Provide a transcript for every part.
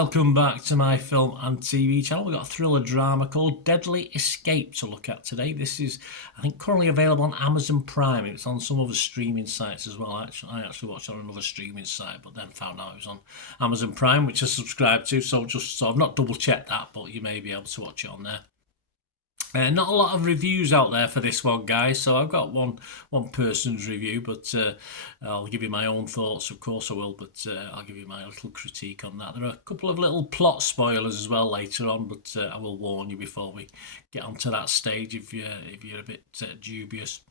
welcome back to my film and TV channel. We've got a thriller drama called Deadly Escape to look at today. This is, I think, currently available on Amazon Prime. It's on some other streaming sites as well. I actually watched it on another streaming site, but then found out it was on Amazon Prime, which I subscribed to. So I've not double checked that, but you may be able to watch it on there. Not a lot of reviews out there for this one, guys, so I've got one person's review, but I'll give you my own thoughts, of course I will, but I'll give you my little critique on that. There are a couple of little plot spoilers as well later on, but I will warn you before we get onto that stage if you're a bit dubious.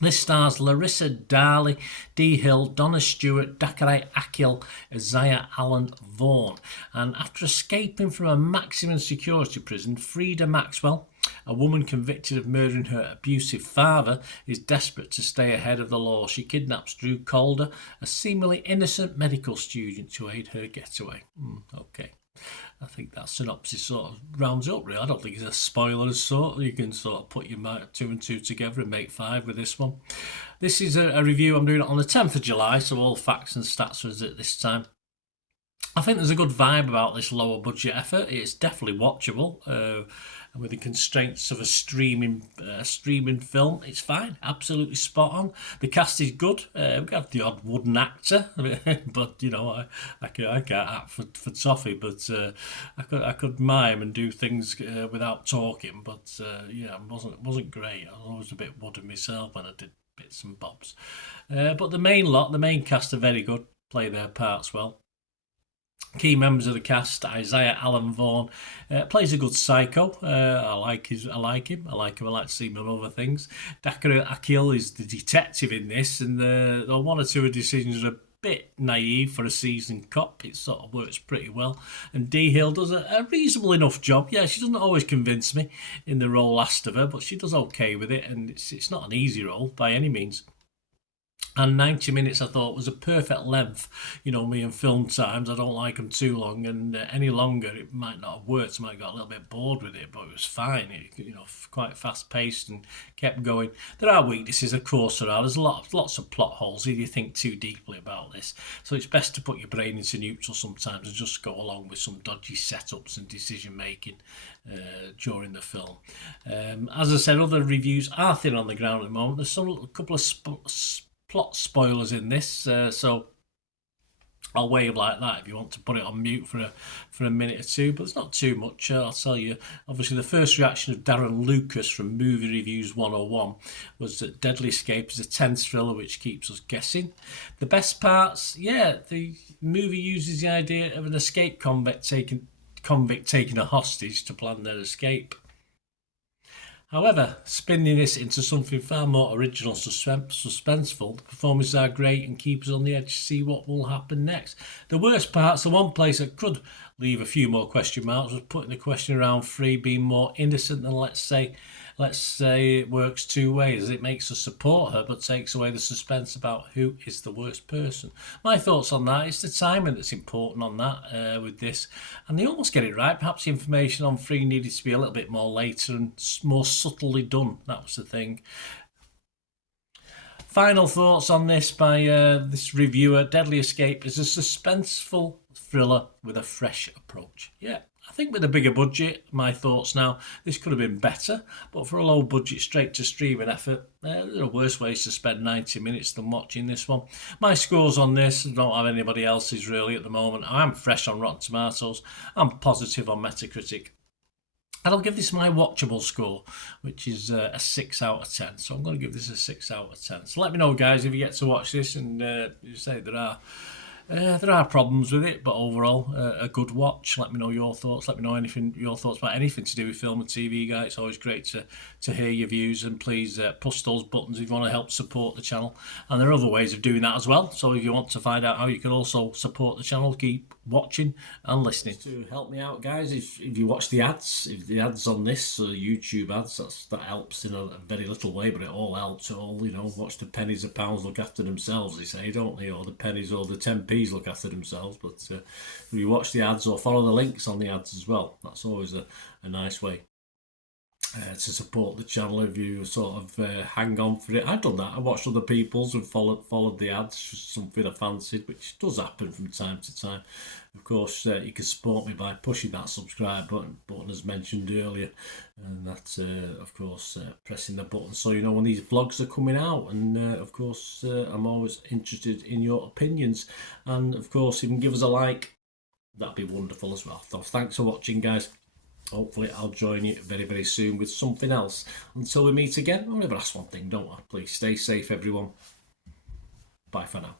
This stars Larissa Darley, Dee Hill, Donna Stewart, Dakarai Akil, Isaiah Allen Vaughan. And after escaping from a maximum security prison, Frida Maxwell, a woman convicted of murdering her abusive father, is desperate to stay ahead of the law. She kidnaps Drew Calder, a seemingly innocent medical student, to aid her getaway. Okay. I think that synopsis sort of rounds up, really. I don't think it's a spoiler of sort. You can sort of put your two and two together and make five with this one. This is a review. I'm doing it on the 10th of July, so all facts and stats are at this time. I think there's a good vibe about this lower budget effort. It's definitely watchable. With the constraints of a streaming film, it's fine, absolutely spot on. The cast is good. We've got the odd wooden actor, but you know, I can't act for toffee, but I could mime and do things without talking. But yeah, it wasn't great. I was always a bit wooden myself when I did bits and bobs. But the main cast are very good, play their parts well. Key members of the cast: Isaiah Allen Vaughan plays a good psycho. I like him. I like to see him in other things. Dakarai Akil is the detective in this, and the one or two decisions are a bit naive for a seasoned cop. It sort of works pretty well. And Dee Hill does a reasonable enough job. Yeah, she doesn't always convince me in the role asked of her, but she does okay with it, and it's not an easy role by any means. And 90 minutes I thought was a perfect length. You know, me and film times, I don't like them too long, and any longer it might not have worked. I might have got a little bit bored with it, but it was fine. Quite fast paced and kept going. There are weaknesses, of course there are. There's lots of plot holes if you think too deeply about this. So it's best to put your brain into neutral sometimes and just go along with some dodgy setups and decision making during the film. As I said, other reviews are thin on the ground at the moment. There's a couple of plot spoilers in this, so I'll wave like that if you want to put it on mute for a minute or two, but it's not too much. I'll tell you. Obviously, the first reaction of Darren Lucas from Movie Reviews 101 was that Deadly Escape is a tense thriller which keeps us guessing. The best parts, yeah, the movie uses the idea of an escape convict taking a hostage to plan their escape. However, spinning this into something far more original, suspenseful, the performances are great and keep us on the edge to see what will happen next. The worst parts, the one place that could leave a few more question marks, was putting the question around Free being more innocent than, let's say it works two ways. It makes us support her, but takes away the suspense about who is the worst person. My thoughts on that is the timing that's important on that with this, and they almost get it right. Perhaps the information on Free needed to be a little bit more later and more subtly done. That was the thing. Final thoughts on this by this reviewer: Deadly Escape is a suspenseful thriller with a fresh approach. Yeah, I think with a bigger budget, my thoughts now, this could have been better, but for a low budget straight to streaming effort, there are worse ways to spend 90 minutes than watching this one. My scores on this, I don't have anybody else's really at the moment. I'm fresh on Rotten Tomatoes. I'm positive on Metacritic. And I'll give this my watchable score, which is a 6 out of 10. So I'm going to give this a 6 out of 10. So let me know, guys, if you get to watch this, and you say there are problems with it, but overall a good watch. Let me know your thoughts. Let me know your thoughts about anything to do with film and TV, guys. It's always great to hear your views, and please push those buttons if you want to help support the channel. And there are other ways of doing that as well. So if you want to find out how you can also support the channel, keep watching and listening. To help me out, guys, if you watch the ads, if the ads on this YouTube ads, that helps in a very little way, but it all helps. It all, watch the pennies and pounds look after themselves, they say, don't they? Or the pennies or the 10p's look after themselves. But if you watch the ads or follow the links on the ads as well, that's always a nice way. to support the channel if you sort of hang on for it. I've done that. I watched other people's and followed the ads, just something I fancied, which does happen from time to time. Of course, you can support me by pushing that subscribe button as mentioned earlier, and that's of course pressing the button so you know when these vlogs are coming out. And of course, I'm always interested in your opinions, and of course, if you can give us a like, that'd be wonderful as well. So thanks for watching, guys. Hopefully I'll join you very, very soon with something else. Until we meet again, I'll never ask one thing, don't I? Please stay safe, everyone. Bye for now.